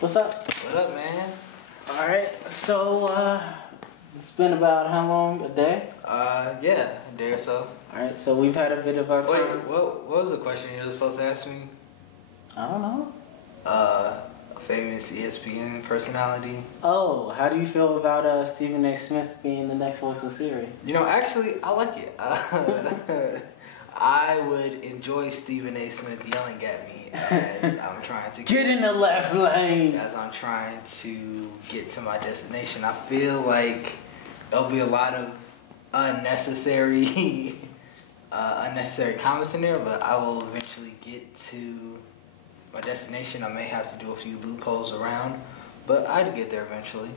What's up? What up, man? Alright, so it's been about how long? A day? Yeah, a day or so. Alright, so we've had a bit of our time. Wait, what was the question you were supposed to ask me? I don't know. A famous ESPN personality. Oh, how do you feel about Stephen A. Smith being the next voice of Siri? You know, actually, I like it. I would enjoy Stephen A. Smith yelling at me as I'm trying to get in the left lane. As I'm trying to get to my destination. I feel like there'll be a lot of unnecessary comments in there, but I will eventually get to my destination. I may have to do a few loopholes around, but I'd get there eventually.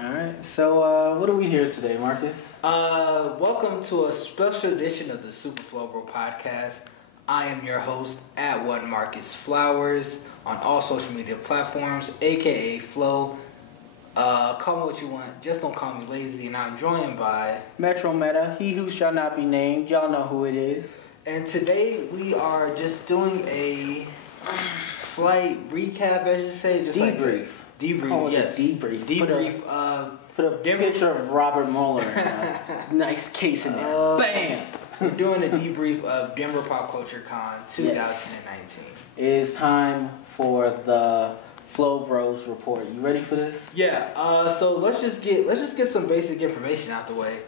Alright. So, what are we here today, Marcus? Welcome to a special edition of the Super Flow Bro podcast. I am your host at One Marcus Flowers on all social media platforms, aka Flow. Call me what you want, just don't call me lazy. And I'm joined by Metro Meta, he who shall not be named. Y'all know who it is. And today we are just doing a slight recap, as you say, just debrief. Debrief, yes. Debrief. Debrief. Put a picture of Robert Mueller. Nice case in there. Bam! We're doing a debrief of Denver Pop Culture Con 2019. It is time for the Flow Bros report. You ready for this? Yeah. So let's just get some basic information out the way.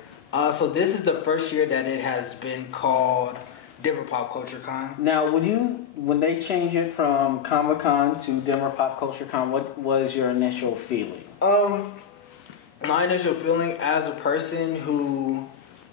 So this is the first year that it has been called Denver Pop Culture Con. Now, when they change it from Comic Con to Denver Pop Culture Con, what was your initial feeling? My initial feeling as a person who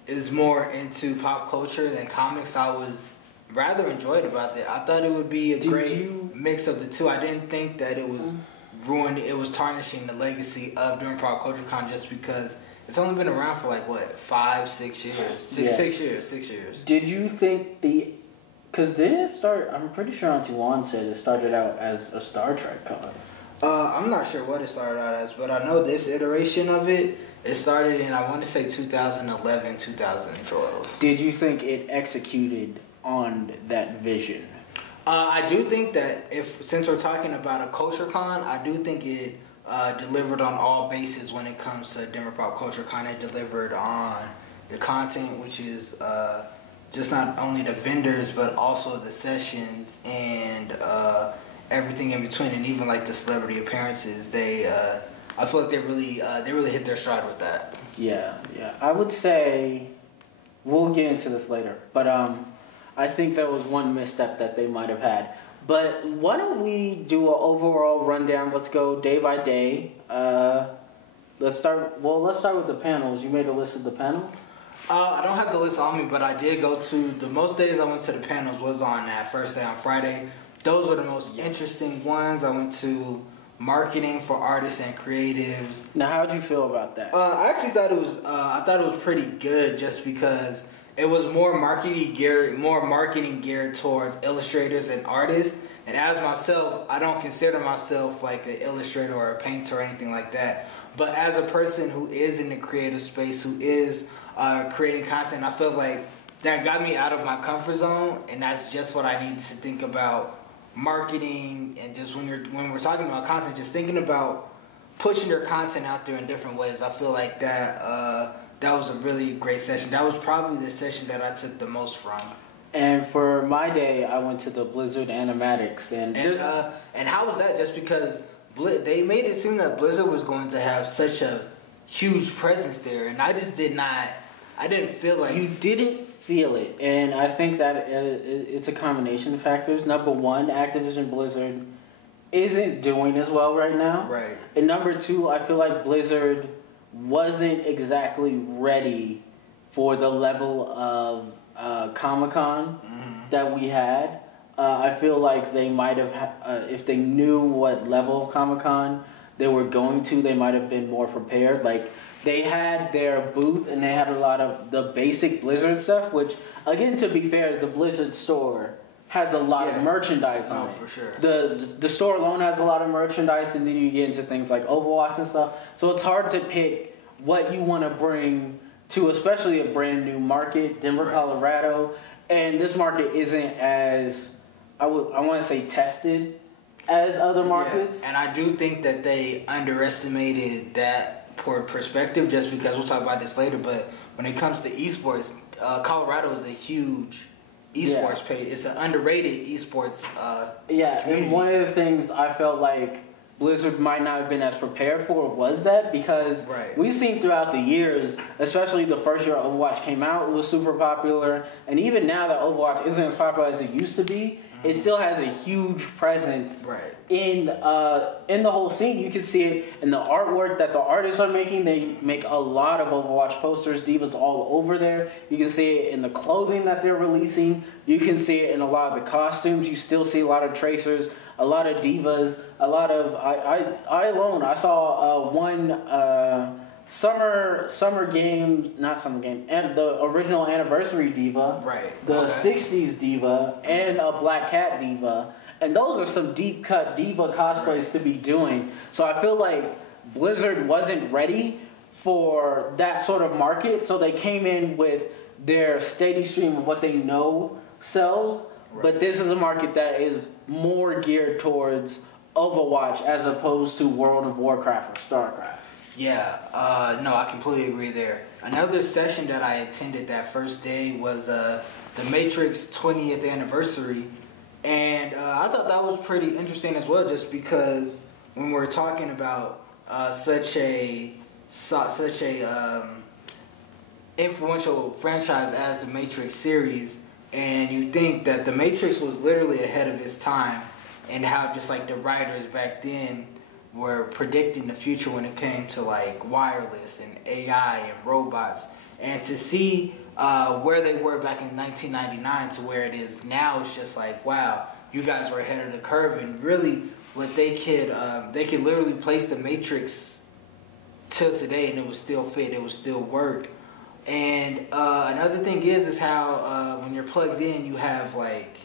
is more into pop culture than comics, I was rather enjoyed about that. I thought it would be a great mix of the two. I didn't think that it was tarnishing the legacy of Denver Pop Culture Con just because it's only been around for like what, 5-6 years? Six years. Did you think because didn't it start? I'm pretty sure Auntie Juan said it started out as a Star Trek con. I'm not sure what it started out as, but I know this iteration of it started in, I want to say 2011, 2012. Did you think it executed on that vision? I do think that since we're talking about a culture con, I do think it delivered on all bases when it comes to Denver Pop Culture Con. It delivered on the content, which is just not only the vendors, but also the sessions and everything in between, and even like the celebrity appearances. I feel like they really hit their stride with that. Yeah. I would say we'll get into this later, but I think there was one misstep that they might have had. But why don't we do an overall rundown? Let's go day by day. Let's start with the panels. You made a list of the panels? I don't have the list on me, but I did go to the most days I went to the panels was on that first day on Friday. Those were the most interesting ones. I went to marketing for artists and creatives. Now, how'd you feel about that? I actually thought it was pretty good, just because it was more marketing geared towards illustrators and artists. And as myself, I don't consider myself like an illustrator or a painter or anything like that. But as a person who is in the creative space, who is creating content, I feel like that got me out of my comfort zone, and that's just what I need to think about. Marketing, and just when we're talking about content, just thinking about pushing your content out there in different ways. I feel like that was a really great session. That was probably the session that I took the most from. And for my day, I went to the Blizzard Animatics, and how was that? Just because they made it seem that Blizzard was going to have such a huge presence there, and I just didn't feel like you didn't feel it, and I think that it's a combination of factors. Number one, Activision Blizzard isn't doing as well right now. Right. And number two, I feel like Blizzard wasn't exactly ready for the level of Comic-Con that we had. I feel like they might have, if they knew what level of Comic-Con they were going to, they might have been more prepared. Like, they had their booth and they had a lot of the basic Blizzard stuff, which, again, to be fair, the Blizzard store has a lot of merchandise on it. For sure. The store alone has a lot of merchandise, and then you get into things like Overwatch and stuff. So it's hard to pick what you want to bring to especially a brand new market, Denver, Colorado. And this market isn't as, I want to say, tested as other markets. Yeah. And I do think that they underestimated that perspective, just because we'll talk about this later. But when it comes to esports, Colorado is a huge esports page. It's an underrated esports community. And one of the things I felt like Blizzard might not have been as prepared for was that, because we've seen throughout the years, especially the first year Overwatch came out, it was super popular, and even now that Overwatch isn't as popular as it used to be, it still has a huge presence in the whole scene. You can see it in the artwork that the artists are making. They make a lot of Overwatch posters, divas all over there. You can see it in the clothing that they're releasing. You can see it in a lot of the costumes. You still see a lot of tracers, a lot of divas, a lot of I saw one summer game, not summer game, and the original anniversary diva, the 60s diva, and a Black Cat diva, and those are some deep cut diva cosplays to be doing. So I feel like Blizzard wasn't ready for that sort of market, so they came in with their steady stream of what they know sells. But this is a market that is more geared towards Overwatch as opposed to World of Warcraft or StarCraft. Yeah, no, I completely agree there. Another session that I attended that first day was the Matrix 20th anniversary, and I thought that was pretty interesting as well, just because when we're talking about such a influential franchise as the Matrix series, and you think that the Matrix was literally ahead of its time, and how just like the writers back then were predicting the future when it came to like wireless and AI and robots, and to see where they were back in 1999 to where it is now, it's just like, wow, you guys were ahead of the curve. And really what they could literally place the Matrix till today and it would still fit, it would still work. And another thing is how when you're plugged in, you have like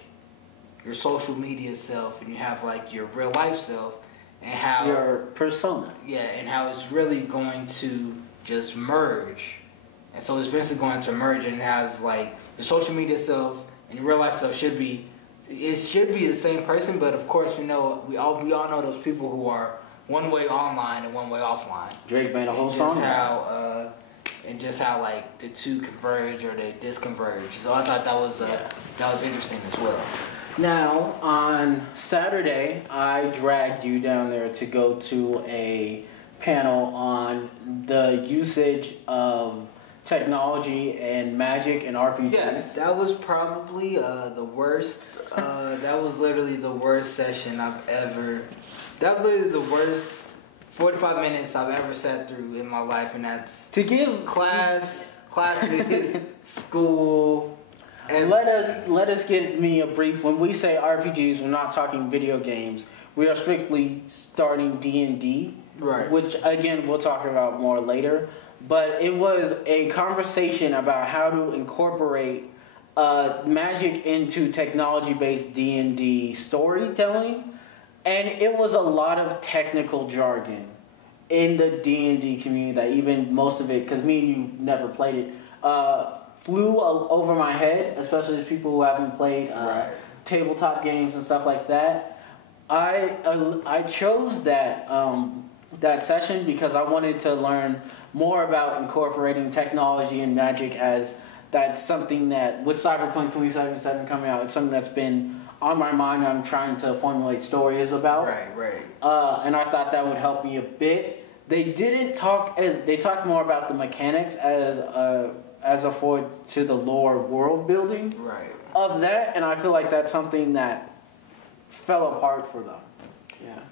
your social media self and you have like your real life self, and how your persona, and how it's really going to just merge. And so it's eventually going to merge, and it has like the social media self and your real life self should be the same person, but of course we all know those people who are one way online and one way offline. Drake made a whole song. And just how like the two converge or they disconverge. So I thought that was interesting as well. Now, on Saturday, I dragged you down there to go to a panel on the usage of technology and magic and RPGs. Yeah, that was probably the worst. That was literally the worst session I've ever. That was literally the worst 45 minutes I've ever sat through in my life, and that's to give classes, school. And let us give me a brief. When we say RPGs, we're not talking video games. We are strictly starting D&D, which again we'll talk about more later. But it was a conversation about how to incorporate magic into technology-based D&D storytelling, and it was a lot of technical jargon in the D&D community that even most of it, because me and you never played it, flew over my head, especially as people who haven't played tabletop games and stuff like that. I chose that session because I wanted to learn more about incorporating technology and magic, as that's something that, with Cyberpunk 2077 coming out, it's something that's been on my mind. I'm trying to formulate stories about. And I thought that would help me a bit. They talked more about the mechanics as afford to the lore world building of that, and I feel like that's something that fell apart for them.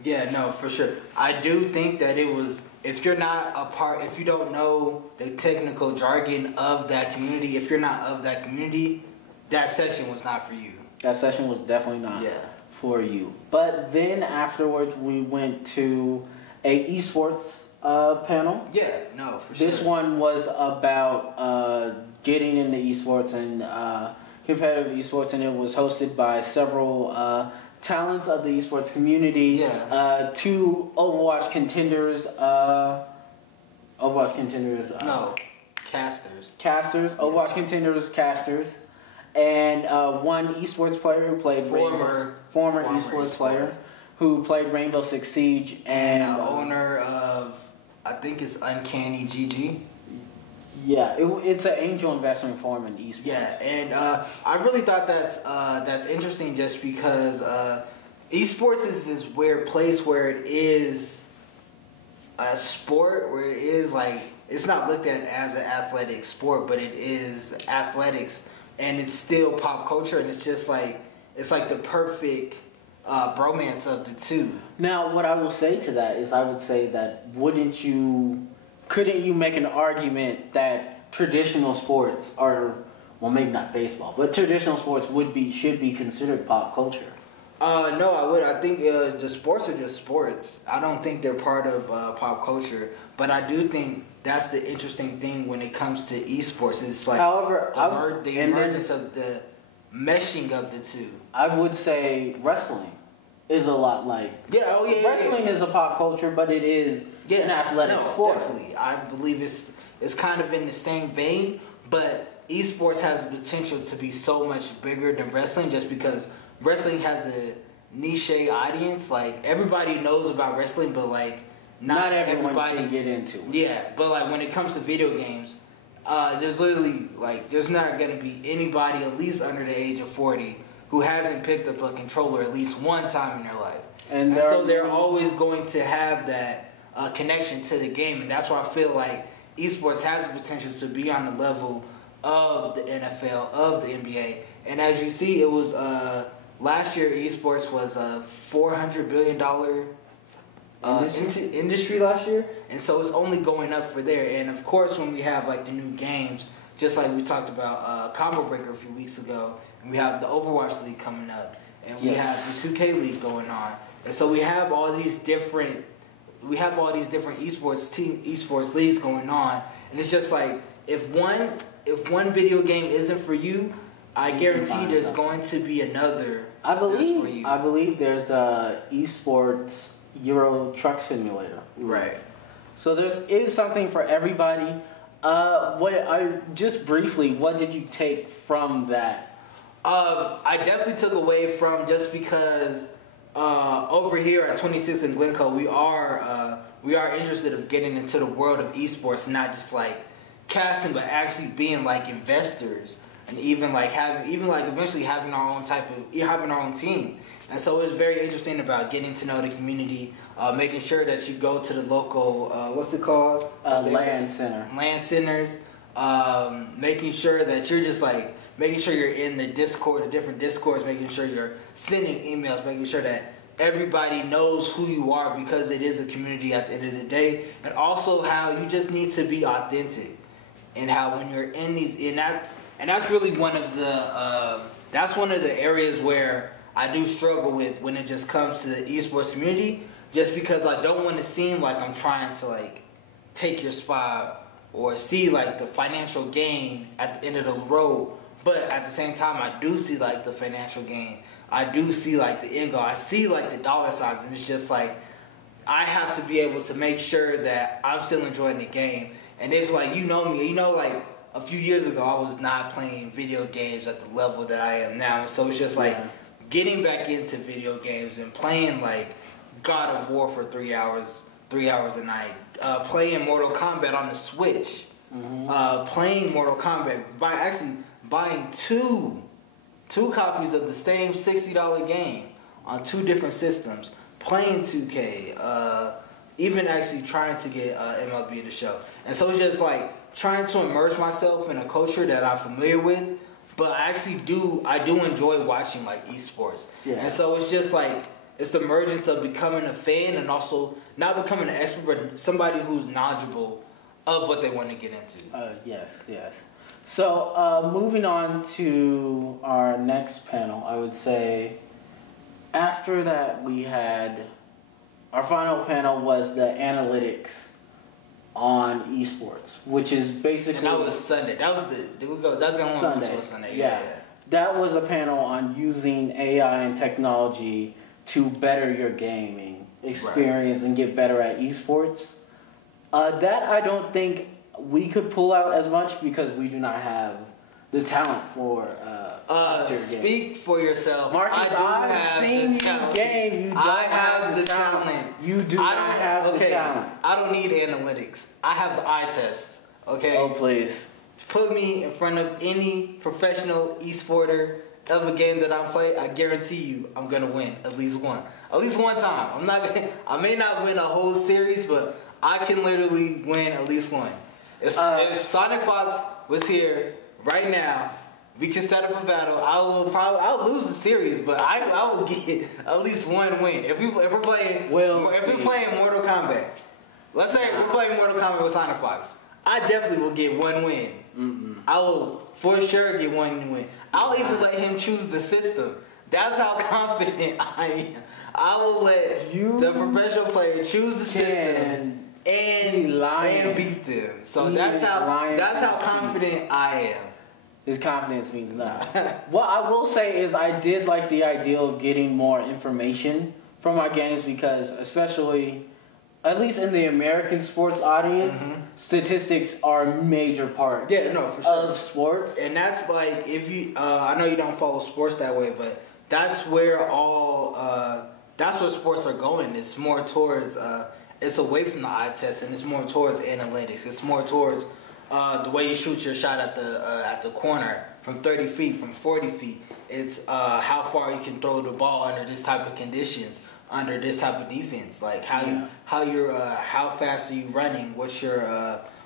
Yeah, no, for sure. I do think that it was, if you're not a part, if you don't know the technical jargon of that community, if you're not of that community, that session was not for you. That session was definitely not for you. But then afterwards, we went to a esports panel. Yeah, no, for sure. This one was about getting into esports and competitive esports, and it was hosted by several talents of the esports community. Two Overwatch contenders. Casters. Overwatch contenders, casters. And one esports player who played former esports player who played Rainbow Six Siege, and owner of, I think it's Uncanny GG. Yeah, it's an angel investment form in esports. Yeah, and I really thought that's interesting just because esports is this weird place where it is a sport where it is like, it's not looked at as an athletic sport, but it is athletics, and it's still pop culture, and it's just like, it's like the perfect bromance of the two. Now, what I will say to that is, I would say that couldn't you make an argument that traditional sports are, well, maybe not baseball, but traditional sports should be considered pop culture? No, I would. I think the sports are just sports. I don't think they're part of pop culture, but I do think that's the interesting thing when it comes to esports. It's like, however, the emergence of the meshing of the two. I would say wrestling is a lot like wrestling is a pop culture, but it is an athletic sport. Definitely, I believe it's kind of in the same vein, but esports has the potential to be so much bigger than wrestling, just because wrestling has a niche audience. Like, everybody knows about wrestling, but like not everyone everybody can get into it. Yeah, but like when it comes to video games, there's literally like, there's not gonna be anybody at least under the age of 40 who hasn't picked up a controller at least one time in their life, and so they're always going to have that connection to the game, and that's why I feel like esports has the potential to be on the level of the NFL, of the NBA. And as you see, it was last year esports was a $400 billion industry last year, and so it's only going up for there. And of course, when we have like the new games, just like we talked about Combo Breaker a few weeks ago, and we have the Overwatch League coming up, and we have the 2K League going on, and so we have all these different esports leagues going on, and it's just like, if one video game isn't for you, I guarantee there's going to be another. I believe there's a esports Euro Truck Simulator. Right. So is something for everybody. What did you take from that? I definitely took away from, just because over here at 26 in Glencoe, we are interested of getting into the world of esports, not just like casting, but actually being like investors, and even eventually having our own team. And so it was very interesting about getting to know the community, making sure that you go to the local, what's it called? LAN center. LAN centers, making sure that you're just like, making sure you're in the Discord, the different Discords, making sure you're sending emails, making sure that everybody knows who you are, because it is a community at the end of the day. And also how you just need to be authentic, and how when you're in these, and that's really one of the areas where I do struggle with when it just comes to the esports community, just because I don't want to seem like I'm trying to like take your spot or see like the financial gain at the end of the road. But at the same time, I do see like the financial gain. I do see like the end goal. I see like the dollar signs, and it's just like, I have to be able to make sure that I'm still enjoying the game. And if like, you know me, like a few years ago, I was not playing video games at the level that I am now. And so it's just like getting back into video games and playing like God of War for 3 hours a night, playing Mortal Kombat on the Switch, playing Mortal Kombat, buying two copies of the same $60 game on 2 different systems, playing 2K, even actually trying to get MLB to show. And so it's just like trying to immerse myself in a culture that I'm familiar with, but I do enjoy watching like esports. Yeah. And so it's just like, it's the emergence of becoming a fan, and also not becoming an expert, but somebody who's knowledgeable of what they want to get into. Yes. So moving on to our next panel, I would say after that we had, our final panel was the analytics on esports, which is basically... And that was Sunday. That was the only one to a Sunday. Yeah. That was a panel on using AI and technology to better your gaming experience and get better at esports. That I don't think we could pull out as much, because we do not have the talent for Speak for yourself. Marcus, I've seen you game. You don't have the talent. You do not have the talent. I don't need analytics. I have the eye test. Okay. Oh, please. Put me in front of any professional esporter of a game that I play. I guarantee you, I'm gonna win at least one. At least one time. I may not win a whole series, but I can literally win at least one. If Sonic Fox was here right now, we can set up a battle. I'll lose the series, but I will get at least one win. If we're playing Mortal Kombat, let's say we're playing Mortal Kombat with Sonic Fox, I definitely will get one win. I will for sure get one win. I'll even let him choose the system. That's how confident I am. I will let the professional player choose the system and beat them. So that's how confident I am. His confidence means nothing. What I will say is I did like the idea of getting more information from my games because especially, at least in the American sports audience, statistics are a major part for sure. of sports. And that's like, if you, I know you don't follow sports that way, but that's where that's where sports are going. It's more towards, it's away from the eye test and it's more towards analytics. It's more towards the way you shoot your shot at the corner from 30 feet, from 40 feet. It's how far you can throw the ball under this type of conditions, under this type of defense. Like how fast are you running? What's your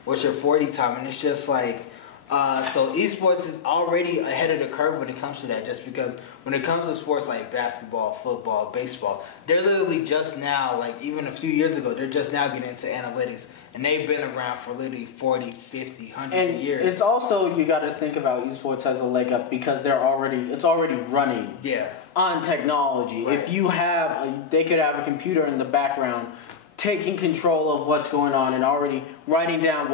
40 time? And it's just like so esports is already ahead of the curve when it comes to that. Just because when it comes to sports like basketball, football, baseball, they're literally just now, like even a few years ago, they're just now getting into analytics. And they've been around for literally 40, 50, hundreds of years. It's also, you got to think about esports as a leg up because it's already running on technology. Right. If you have, they could have a computer in the background taking control of what's going on and already writing down,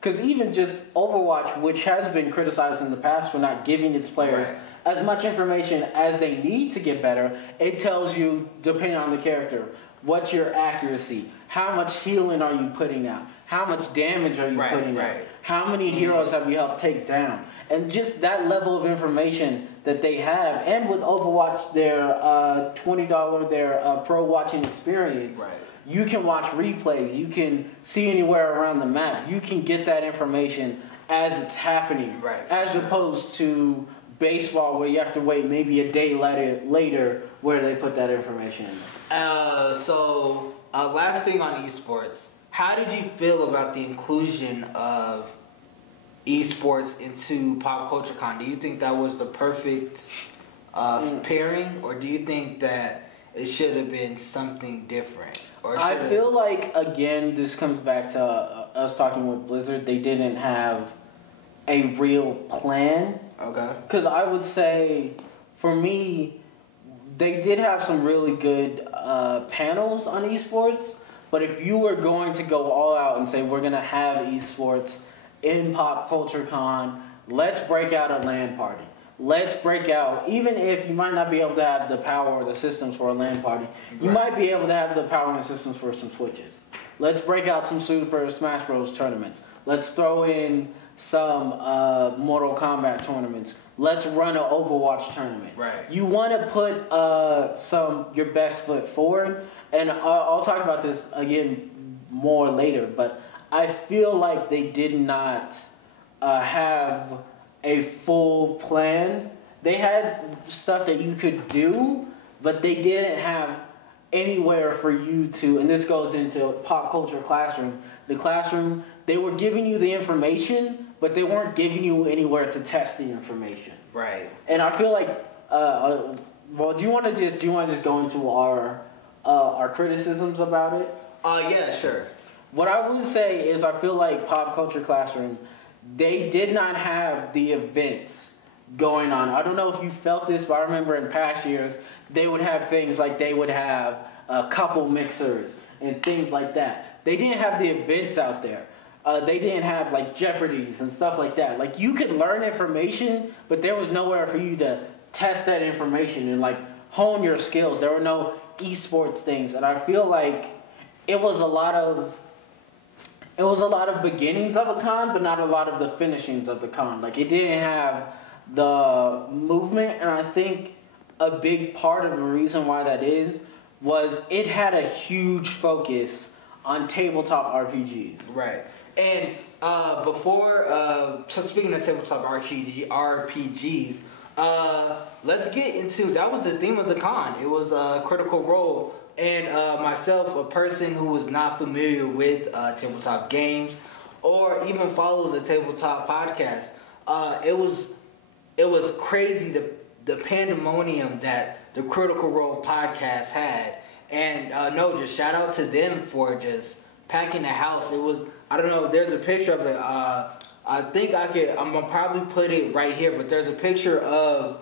because even just Overwatch, which has been criticized in the past for not giving its players as much information as they need to get better, it tells you, depending on the character, what's your accuracy, how much healing are you putting out, how much damage are you putting out, how many heroes have you helped take down, and just that level of information that they have. And with Overwatch, their $20 their pro watching experience, you can watch replays, you can see anywhere around the map, you can get that information as it's happening, as opposed to baseball where you have to wait maybe a day later where they put that information in. So last thing on esports, how did you feel about the inclusion of esports into Pop Culture Con? Do you think that was the perfect pairing, or do you think that it should have been something different? I feel like, again, this comes back to us talking with Blizzard. They didn't have a real plan. Okay. Because I would say, for me, they did have some really good panels on esports. But if you were going to go all out and say, we're going to have esports in Pop Culture Con, let's break out a LAN party. Let's break out, even if you might not be able to have the power or the systems for a LAN party, you might be able to have the power and the systems for some Switches. Let's break out some Super Smash Bros. Tournaments. Let's throw in some Mortal Kombat tournaments. Let's run an Overwatch tournament. You want to put your best foot forward, and I'll talk about this again more later, but I feel like they did not have a full plan. They had stuff that you could do, but they didn't have anywhere for you to, and this goes into Pop Culture Classroom. The classroom, they were giving you the information, but they weren't giving you anywhere to test the information. And I feel like, do you want to just go into our criticisms about it? Yeah, sure. What I would say is I feel like Pop Culture Classroom, they did not have the events going on. I don't know if you felt this, but I remember in past years, they would have things like they would have a couple mixers and things like that. They didn't have the events out there. They didn't have like Jeopardies and stuff like that. Like you could learn information, but there was nowhere for you to test that information and like hone your skills. There were no esports things, and I feel like it was a lot of beginnings of a con, but not a lot of the finishings of the con. Like it didn't have the movement, and I think a big part of the reason why that was it had a huge focus on tabletop RPGs. Right. And so speaking of tabletop RPGs, let's get into, that was the theme of the con. It was Critical Role. And myself, a person who was not familiar with tabletop games or even follows a tabletop podcast, it was crazy the pandemonium that the Critical Role podcast had. And just shout out to them for just packing the house. It was, I don't know, there's a picture of it. I think I'm gonna probably put it right here, but there's a picture of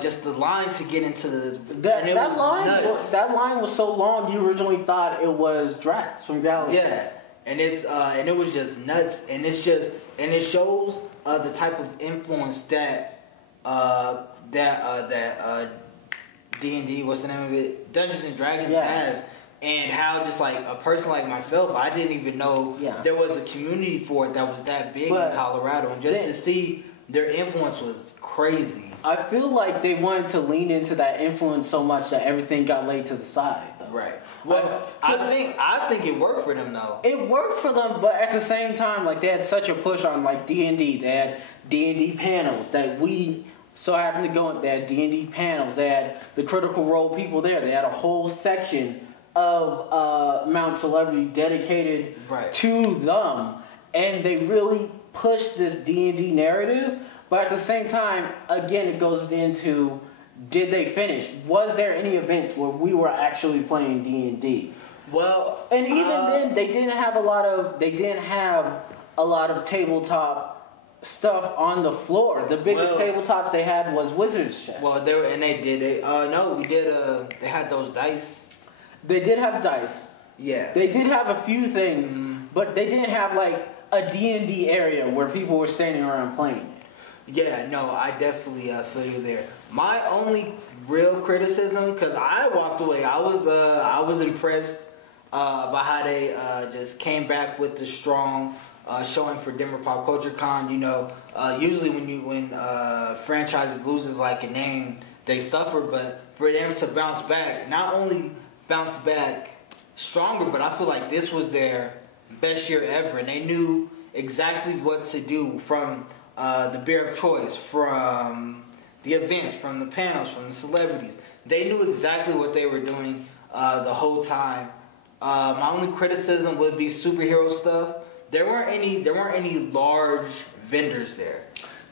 just the line to get into that line was so long you originally thought it was Drax from Galaxy. Yeah. And and it was just nuts, and it shows the type of influence that D&D, what's the name of it? Dungeons and Dragons has, and how just like a person like myself, I didn't even know there was a community for it that was that big in Colorado, and just to see their influence was crazy. I feel like they wanted to lean into that influence so much that everything got laid to the side, though. Right. Well, I think it worked for them though. It worked for them, but at the same time, like they had such a push on like D&D. They had D&D panels that we so happened to go in. They had D&D panels. They had the Critical Role people there. They had a whole section of Mount Celebrity dedicated to them, and they really pushed this D&D narrative. But at the same time, again, it goes into, did they finish? Was there any events where we were actually playing D&D? Well, and even then, they didn't have a lot of tabletop stuff on the floor. The biggest tabletops they had was Wizard's Chess. Well, they had those dice. They did have dice. Yeah. They did have a few things, but they didn't have like a D&D area where people were standing around playing. Yeah, no, I definitely feel you there. My only real criticism, because I walked away, I was impressed by how they just came back with the strong showing for Denver Pop Culture Con. You know, usually when franchises loses like a name, they suffer, but for them to bounce back, not only bounce back stronger, but I feel like this was their best year ever, and they knew exactly what to do from the beer of choice, from the events, from the panels, from the celebrities. They knew exactly what they were doing the whole time. My only criticism would be superhero stuff. There weren't any large vendors there.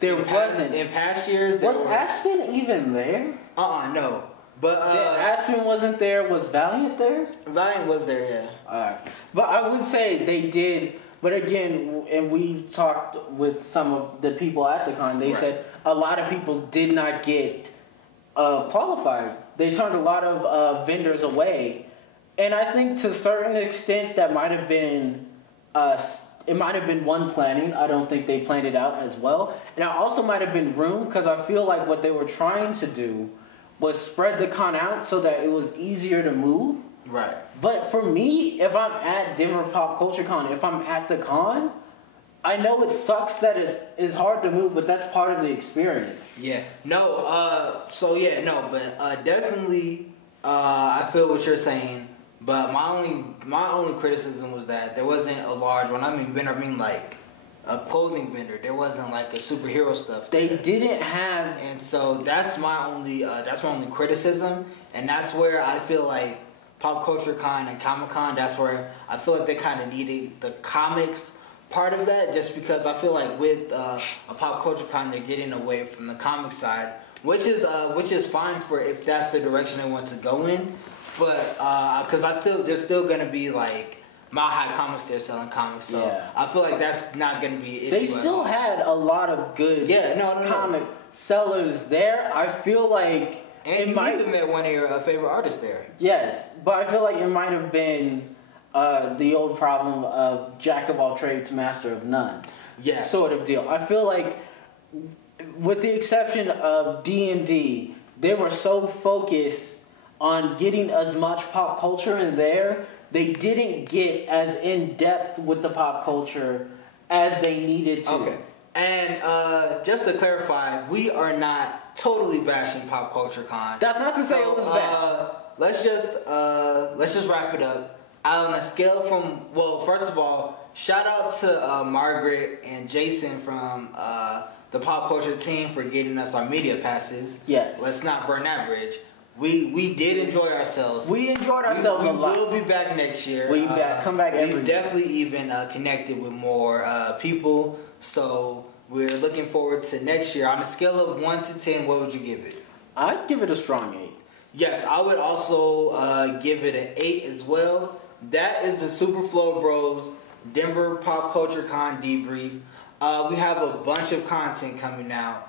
Wasn't. In past years, was Aspen even there? No. But Aspen wasn't there. Was Valiant there? Valiant was there, yeah. Alright. But I would say they did. But again, and we've talked with some of the people at the con, they said a lot of people did not get qualified. They turned a lot of vendors away. And I think to a certain extent that might have been, it might have been one planning. I don't think they planned it out as well. And it also might have been room, because I feel like what they were trying to do was spread the con out so that it was easier to move. Right. But for me, if I'm at Denver Pop Culture Con, if I'm at the con, I know it sucks that it's hard to move, but that's part of the experience. Yeah. No. But definitely, I feel what you're saying. But my only criticism was that there wasn't a large one. I mean vendor. I mean like a clothing vendor. There wasn't like a superhero stuff there. They didn't have, and so that's my only criticism, and that's where I feel like Pop Culture Con and Comic Con, that's where I feel like they kind of needed the comics part of that, just because I feel like with a Pop Culture Con they're getting away from the comic side, which is fine for if that's the direction they want to go in, but because there's still gonna be like Mile High Comics there selling comics, so I feel like that's not gonna be an issue. They still had a lot of good comic sellers there. I feel like. And you even met one of your favorite artists there. Yes, but I feel like it might have been the old problem of jack of all trades, master of none. Yeah. Sort of deal. I feel like, with the exception of D&D, they were so focused on getting as much pop culture in there, they didn't get as in-depth with the pop culture as they needed to. Okay. And just to clarify, we are not totally bashing Pop Culture Con. That's not to say it was bad. Let's just wrap it up. On a scale from, well, first of all, shout out to Margaret and Jason from the Pop Culture team for getting us our media passes. Yes. Let's not burn that bridge. We did enjoy ourselves. We enjoyed ourselves a lot. We will be back next year. We'll be back. Come back every year. We've definitely even connected with more people. So we're looking forward to next year. On a scale of 1 to 10, what would you give it? I'd give it a strong 8. Yes, I would also give it an 8 as well. That is the Superflow Bros Denver Pop Culture Con debrief. We have a bunch of content coming out.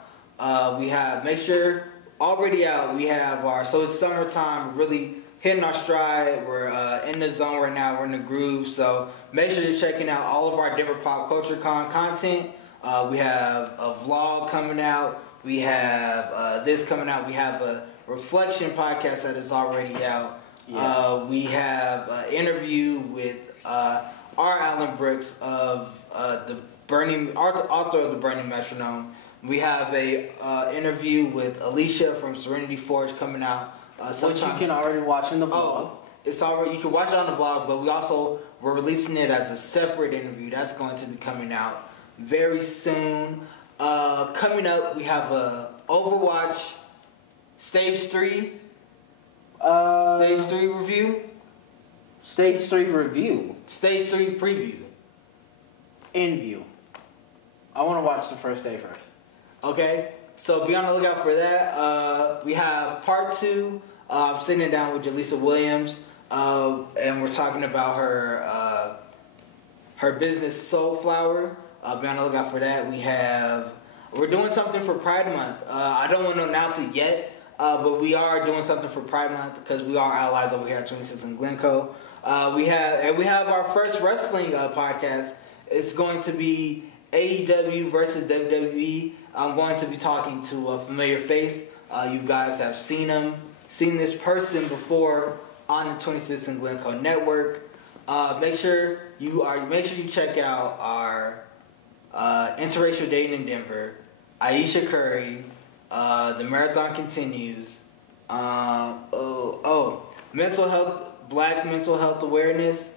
We have, make sure, already out, we have so it's summertime, we're really hitting our stride. We're in the zone right now, we're in the groove. So make sure you're checking out all of our Denver Pop Culture Con content. We have a vlog coming out. We have this coming out. We have a reflection podcast that is already out. Yeah. We have an interview with R. Allen Brooks of the author of the Burning Metronome. We have a interview with Alicia from Serenity Forge coming out. Which you can already watch in the vlog. Oh, it's already, you can watch it on the vlog, but we're releasing it as a separate interview. That's going to be coming out very soon. Coming up, we have a Overwatch Stage 3. Stage 3 review. Stage 3 review. Stage 3 preview. In view. I want to watch the first day first. Okay, so be on the lookout for that. We have part 2. I'm sitting down with Jaleesa Williams, and we're talking about her business Soulflower. Be on the lookout for that. We're doing something for Pride Month. I don't want to announce it yet, but we are doing something for Pride Month because we are allies over here at 26 in Glencoe. We have our first wrestling podcast. It's going to be AEW versus WWE. I'm going to be talking to a familiar face. You guys have seen this person before on the 26 in Glencoe network. Make sure you check out our Interracial Dating in Denver, Aisha Curry, The Marathon Continues, mental health, Black mental health awareness.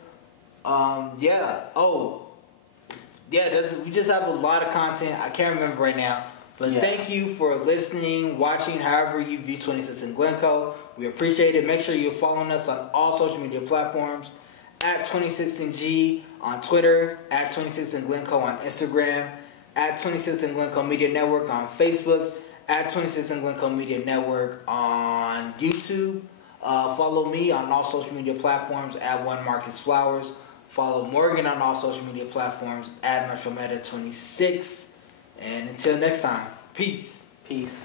We just have a lot of content. I can't remember right now. But Thank you for listening, watching, however you view 26 in Glencoe. We appreciate it. Make sure you're following us on all social media platforms. At 26NG on Twitter, at 26 in Glencoe on Instagram, at 26 in Glencoe Media Network on Facebook, at 26 in Glencoe Media Network on YouTube. Follow me on all social media platforms at One Marcus Flowers. Follow Morgan on all social media platforms at MetroMeta26. And until next time, peace. Peace.